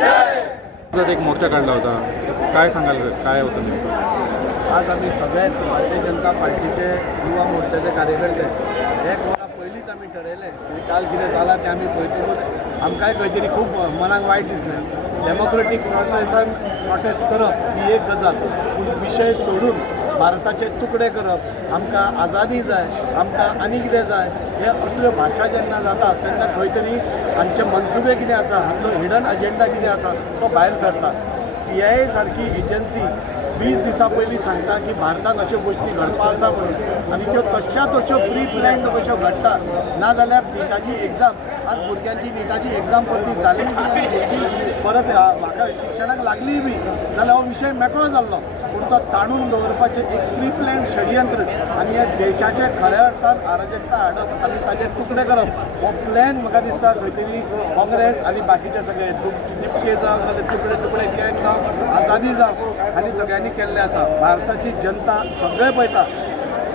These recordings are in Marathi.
एक मोर्चा काढला होता, काय सांगाल, काय होतं नेमकं? आज आम्ही सगळेच भारतीय जनता पार्टीचे युवा मोर्चाचे कार्यकर्ते एक वरा पयलींच आमी ठरयलें की काल कितें जालां तें आमी पळयतकूच आमकांय खंय तरी खूब मनाक वायट दिसलें। डेमोक्रेटीक प्रोसेसान प्रोटेस्ट करप ही एक गजाल, पूण विशय सोडून भारताचे तुकडे करप, आमकां आजादी जाय, आमकां आनी कितें जाय, हे असल्यो भाशा जेन्ना जाता तेन्ना खंय तरी हांचे मनसुबे कितें आसा, हांचो हिडन अजेंडा कितें आसा तो भायर सरता। CIA सारकी एजन्सी 20 दिसां पयलीं सांगता की भारतांत अश्यो गोश्टी घडपा आसा म्हणून, आनी त्यो तश्या तश्यो प्री प्लॅन्ड कश्यो घडटा। नाजाल्यार निटाची एग्जाम आज भुरग्यांची निटाची एग्जाम परती जाली, भुरगीं परत म्हाका शिक्षणाक लागलीय बी जाल्यार हो विशय मेकळो जाल्लो, पूण तो ताणून दवरपाचें एक प्री प्लॅन्ड षडयंत्र आनी हे देशाचे खऱ्या अर्थान अराजकता हाडप आनी ताजे तुकडे करप हो प्लॅन म्हाका दिसता खंय तरी काँग्रेस आनी बाकीचे सगळे दिपके जावं नाजाल्यार तुकडे तुकडे गँग जावं आजादी जावं आनी सगळ्यांनी केल्ले आसा। भारताची जनता सगळे पळयता,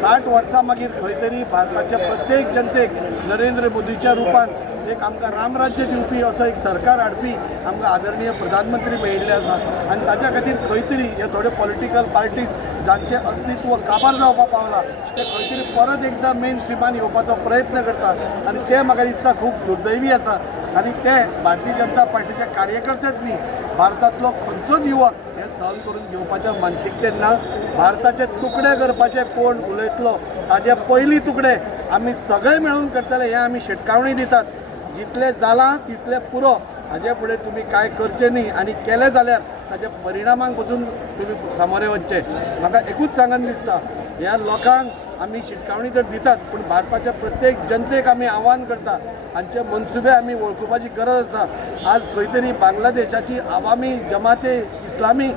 60 वर्सां मागीर खंय तरी भारताच्या प्रत्येक जनतेक नरेंद्र मोदीच्या रुपान एक आमकां रामराज्य दिवपी असो एक सरकार हाडपी आमकां आदरणीय प्रधानमंत्री मेळिल्ले आसा, आनी ताच्या खातीर खंय तरी हे थोडे पॉलिटिकल पार्टीज जांचें अस्तित्व काबार जावपाक पावलां ते खंय तरी परत एकदां मेन स्ट्रिमान येवपाचो प्रयत्न करतात, आनी ते म्हाका दिसता खूब दुर्दैवी आसा। आनी ते भारतीय जनता पार्टीचे कार्यकर्तेच न्ही, भारतांतलो खंयचोच युवक हे सहन करून घेवपाच्या मानसिकतेन ना। भारताचे तुकडे करपाचे कोण उलयतलो ताजे पयलीं तुकडे आमी सगळे मेळून करतले हे आमी शिटकावणी दितात। जितले जाला तितले पुरो, हाजे फुडें तुमी कांय करचें न्ही, आनी केलें जाल्यार ताच्या परिणामांक पसून तुमी सामोरे वचचे। म्हाका एकूच सांगन दिसता, ह्या लोकांक आमी शिटकावणी तर दितात, पूण भारताच्या प्रत्येक जनतेक आमी आव्हान करता, हांचे मनसुबे आमी वळखुपाची गरज आसा। आज खंय तरी बांगलादेशाची आवामी जमाते इस्लामी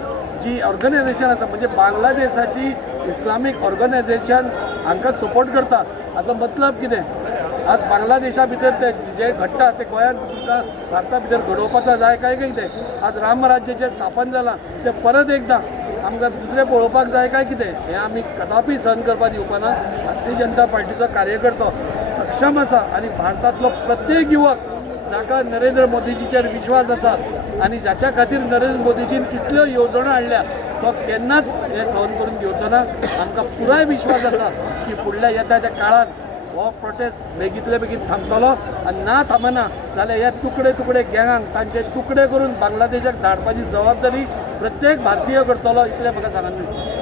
जी ऑर्गनायझेशन आसा, म्हणजे बांगलादेशाची इस्लामीक ऑर्गनायझेशन हांकां सपोर्ट करता, हाचो मतलब कितें? आज बांगलादेशा भितर ते जे घडटा ते गोंयांत तुमकां भारता भितर घडोवपाचो जाय काय कितें? आज रामराज्य जें स्थापन जालां तें परत एकदां आमकां दुसरें पळोवपाक जाय काय कितें? हें आमी कदापी सहन करपाक दिवपाना। भारतीय जनता पार्टीचो कार्यकर्तो सक्षम आसा, आनी भारतांतलो प्रत्येक युवक जाका नरेंद्र मोदीजीचेर विश्वास आसा आनी जाच्या खातीर नरेंद्र मोदीजीन इतल्यो येवजण्यो हाडल्या, तो केन्नाच हें सहन करून घेवचो ना। आमकां पुराय विश्वास आसा की फुडल्या येता त्या काळात हो प्रोटेस्ट बेगींतले बेगीन थांबतलो, आनी ना थांबना जाल्यार हे तुकडे तुकडे गँगांक तांचे तुकडे करून बांगलादेशाक धाडपाची जबाबदारी प्रत्येक भारतीय करतलो, इतलें म्हाका सांगन दिसता।